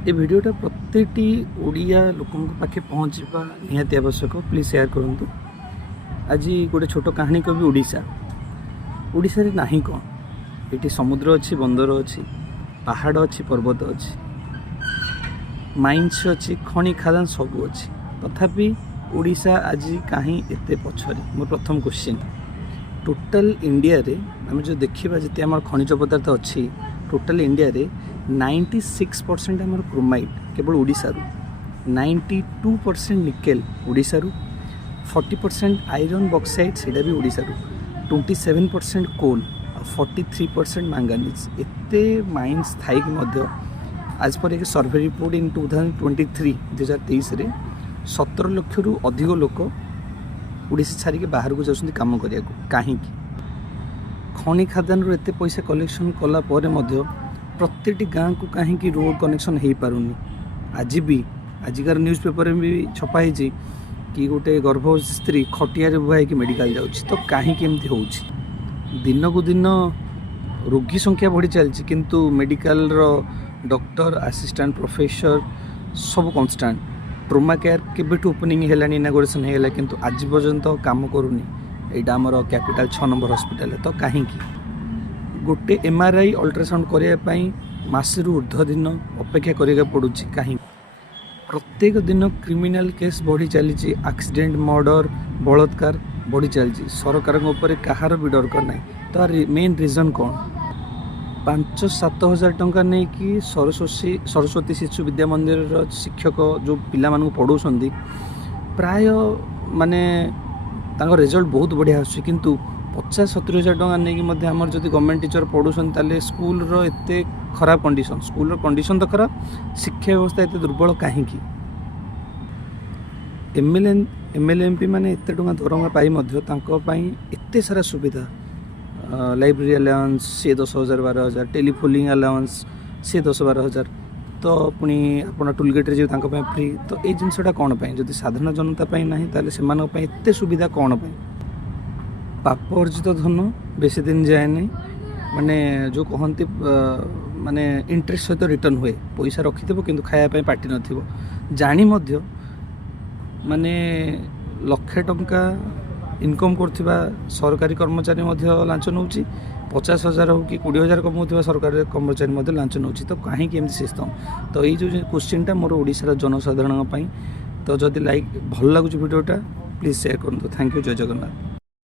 ये वीडियोटा प्रत्येकटी ओडिया लोकों पाखे पहुँचवा निहाती आवश्यक। प्लीज शेयर करूँ। आज गोटे छोट कहानी कवि ओडिशा ओडिशा रे नाही कौन ये समुद्र अच्छी बंदर अच्छी पहाड़ अच्छी पर्वत अच्छी माइन्स अच्छी खनि खादान सब अच्छी तथापि ओडिशा आज कहीं एत पछरे। मोर प्रथम क्वेश्चन टोटल इंडिया रे आम जो देखा जिते आम खनिज पदार्थ अच्छी टोटल इंडिया रे 96% आम क्रोमाइट केवल Odisha 92% nickel Odisha 40% iron bauxite सेटा भी ओडिशा 27% कोल 43% मैंगानीज एते माइन्स थाई कि आज पर एक सर्वे रिपोर्ट इन 2023 रे 17 लाख रु अधिक लोक ओडिशा छाड़ी बाहर को जाउछन्ती काम करिया को कहीं खनि खादान रो एते पैसा कलेक्शन कला परे मध्य प्रत्येकटी गाँव को कहीं रोड कनेक्शन हो पारुनी। आज भी आजिकार न्यूज़ पेपर में भी छपा है कि गोटे गर्भवती स्त्री खटिया बुहाई मेडिकल जाऊँगी तो कहीं एमती हो दिन को दिन रोगी संख्या बढ़ी चलती किंतु मेडिकल डॉक्टर असिस्टेंट प्रोफेसर सब कन्स्टांट ट्रोमा केयर केबेठू ओपनिंग है इनागोरेसन होगा किंतु आज पर्यंत काम करूनी यहाँ आमर कैपिटल 6 नंबर हॉस्पिटल तो कहीं गोटे एमआरआई अल्ट्रासाउंड करने मसे ऊर्ध्व दिन अपेक्षा करा पड़ुची कहीं प्रत्येक दिन क्रिमिनल केस बढ़ी चली एक्सीडेंट मर्डर बलात्कार बढ़ी चली सरकार कहार भी डर कर ना तो मेन रिजन कौन 5-7 हजार टंका नहीं कि सरस्वती शिशु विद्या मंदिर शिक्षक जो पिला मानू पढ़ाऊँ प्राय माने रिजल्ट बहुत बढ़िया आसुची किंतु 50-70 हजार टंका नहीं आमर जब गवर्नमेंट टीचर पढ़ुसन ताले स्कूल रो एते खराब कंडीशन स्कूल कंडीशन तो खराब शिक्षा व्यवस्था एते दुर्बल कहीं एमएलए एमपी माने एते टंका दरंगा पाई एते सारा सुविधा लाइब्रेरी अलाउंस सी 10,000-12,000 टेलीफोनिंग अलाउंस सी 10-12,000 तो पुणी आप टोलगेट जो फ्री तो ये जिनसा कौन जदि साधारण जनता ना ताले से एते सुविधा कौन पाप अर्जित धन बेसी दिन जाए नहीं माने जो कहती माने इंटरेस्ट सहित रिटर्न हुए पैसा रखिथो कि खायापी पार्टी नथिबो जानी मध्य माने लक्षे टंका इनकम करथिबा सरकारी कर्मचारी लांच नौची 50,000 हो कि 20,000 कमाउथिबा सरकारी कर्मचारी लांच नौची तो कहीं एमती सिस्टम तो ये जो क्वेश्चनटा मोर ओडिशार जनसाधारण तो जदि लाइक भल लगुच वीडियोटा प्लीज शेयर करूँ। Thank you. जय जगन्नाथ।